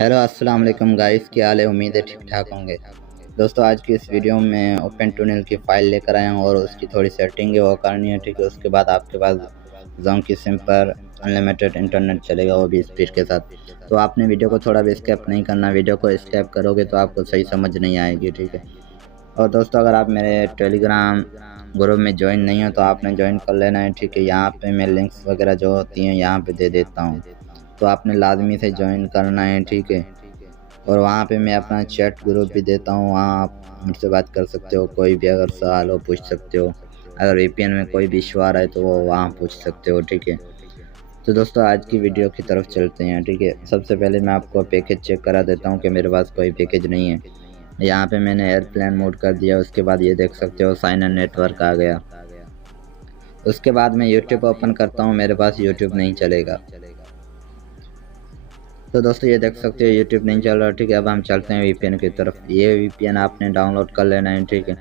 Hello अस्सलाम वालेकुम guys, क्या हाल है। उम्मीद है ठीक ठाक होंगे। दोस्तों आज की इस वीडियो में ओपन टूनल की फ़ाइल लेकर आया हूँ और उसकी थोड़ी सेटिंग है वो करनी है, ठीक है। उसके बाद आपके पास जोन की सिम पर अनलिमिटेड इंटरनेट चलेगा, वो भी स्पीड के साथ। तो आपने वीडियो को थोड़ा भी स्किप नहीं करना, वीडियो को स्किप करोगे तो आपको सही समझ नहीं आएगी, ठीक है। और दोस्तों अगर आप मेरे टेलीग्राम ग्रुप में ज्वाइन नहीं हो तो आपने ज्वाइन कर लेना है, ठीक है। यहाँ पे मैं लिंक्स वगैरह जो होती हैं यहाँ पे दे देता हूँ, तो आपने लाजमी से ज्वाइन करना है, ठीक है। और वहाँ पे मैं अपना चैट ग्रुप भी देता हूँ, वहाँ आप मुझसे बात कर सकते हो, कोई भी अगर सवाल हो पूछ सकते हो। अगर वीपीएन में कोई भी इशू आ रहा है तो वो वहाँ पूछ सकते हो, ठीक है। तो दोस्तों आज की वीडियो की तरफ चलते हैं, ठीक है। सबसे पहले मैं आपको पैकेज चेक करा देता हूँ कि मेरे पास कोई पैकेज नहीं है। यहाँ पे मैंने एयरप्लेन मोड कर दिया, उसके बाद ये देख सकते हो साइन इन नेटवर्क आ गया। उसके बाद मैं यूट्यूब ओपन करता हूँ, मेरे पास यूट्यूब नहीं चलेगा। तो दोस्तों ये देख सकते हो यूट्यूब नहीं चल रहा, ठीक है। अब हम चलते हैं वीपीएन की तरफ। ये वीपीएन आपने डाउनलोड कर लेना है, ठीक है।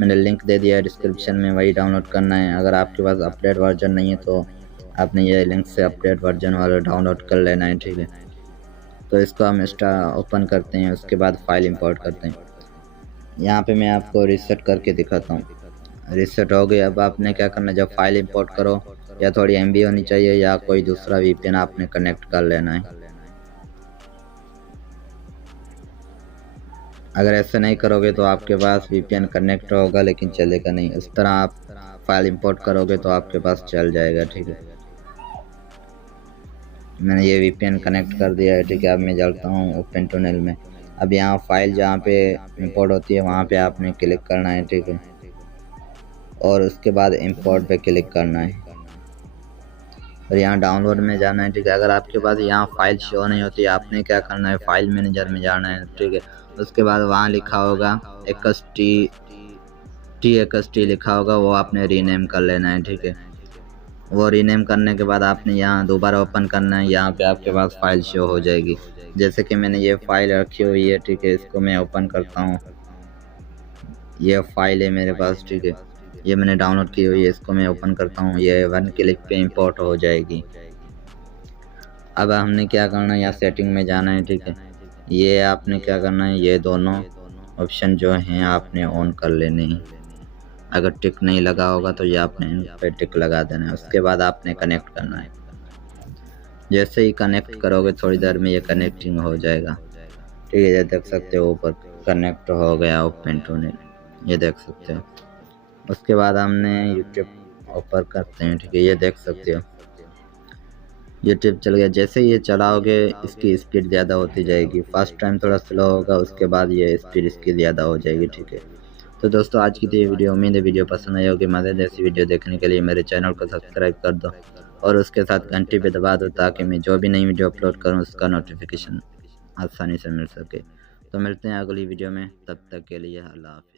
मैंने लिंक दे दिया है डिस्क्रिप्शन में, वही डाउनलोड करना है। अगर आपके पास अपडेट वर्जन नहीं है तो आपने ये लिंक से अपडेट वर्जन वाला डाउनलोड कर लेना है, ठीक है। तो इसको हम ओपन करते हैं, उसके बाद फाइल इंपोर्ट करते हैं। यहाँ पे मैं आपको रीसेट करके दिखाता हूँ। रीसेट हो गया। अब आपने क्या करना है, जब फाइल इंपोर्ट करो या थोड़ी एमबी होनी चाहिए या कोई दूसरा वीपीएन आपने कनेक्ट कर लेना है। अगर ऐसा नहीं करोगे तो आपके पास वीपीएन कनेक्ट होगा लेकिन चलेगा नहीं। इस तरह आप फाइल इंपोर्ट करोगे तो आपके पास चल जाएगा, ठीक है। मैंने ये वीपीएन कनेक्ट कर दिया है, ठीक है। अब मैं चलता हूँ ओपन टनल में। अब यहाँ फाइल जहाँ पे इंपोर्ट होती है वहाँ पे आपने क्लिक करना है, ठीक है। और उसके बाद इंपोर्ट पे क्लिक करना है और यहाँ डाउनलोड में जाना है, ठीक है। अगर आपके पास यहाँ फाइल शो नहीं होती, आपने क्या करना है, फाइल मैनेजर में जाना है, ठीक है। उसके बाद वहाँ लिखा होगा एक्सटी लिखा होगा, वो आपने रीनेम कर लेना है, ठीक है। वो रीनेम करने के बाद आपने यहाँ दोबारा ओपन करना है, यहाँ पे आपके पास फाइल शो हो जाएगी। जैसे कि मैंने ये फाइल रखी हुई है, ठीक है। इसको मैं ओपन करता हूँ, ये फाइल है मेरे पास, ठीक है। ये मैंने डाउनलोड की हुई है, इसको मैं ओपन करता हूँ, ये 1 क्लिक पे इंपोर्ट हो जाएगी। अब हमने क्या करना है, यहाँ सेटिंग में जाना है, ठीक है। ये आपने क्या करना है, ये दोनों ऑप्शन जो हैं आपने ऑन कर लेने हैं। अगर टिक नहीं लगा होगा तो ये आपने इन पे टिक लगा देना है। उसके बाद आपने कनेक्ट करना है। जैसे ही कनेक्ट करोगे थोड़ी देर में ये कनेक्टिंग हो जाएगा, ठीक है। ये देख सकते हो ऊपर कनेक्ट हो गया ओपन टूनल, ये देख सकते हो। उसके बाद हमने यूट्यूब ओपन करते हैं, ठीक है। ये देख सकते हो यूट्यूब चल गया। जैसे ये चलाओगे इसकी स्पीड ज़्यादा होती जाएगी। फर्स्ट टाइम थोड़ा स्लो होगा, उसके बाद ये स्पीड इसकी ज़्यादा हो जाएगी, ठीक है। तो दोस्तों आज की तो ये वीडियो, उम्मीद है वीडियो पसंद आई होगी। मज़ेदार ऐसी वीडियो देखने के लिए मेरे चैनल को सब्सक्राइब कर दो और उसके साथ घंटी पे दबा दो ताकि मैं जो भी नई वीडियो अपलोड करूँ उसका नोटिफिकेशन आसानी से मिल सके। तो मिलते हैं अगली वीडियो में, तब तक के लिए अल्लाह हाफ़िज़।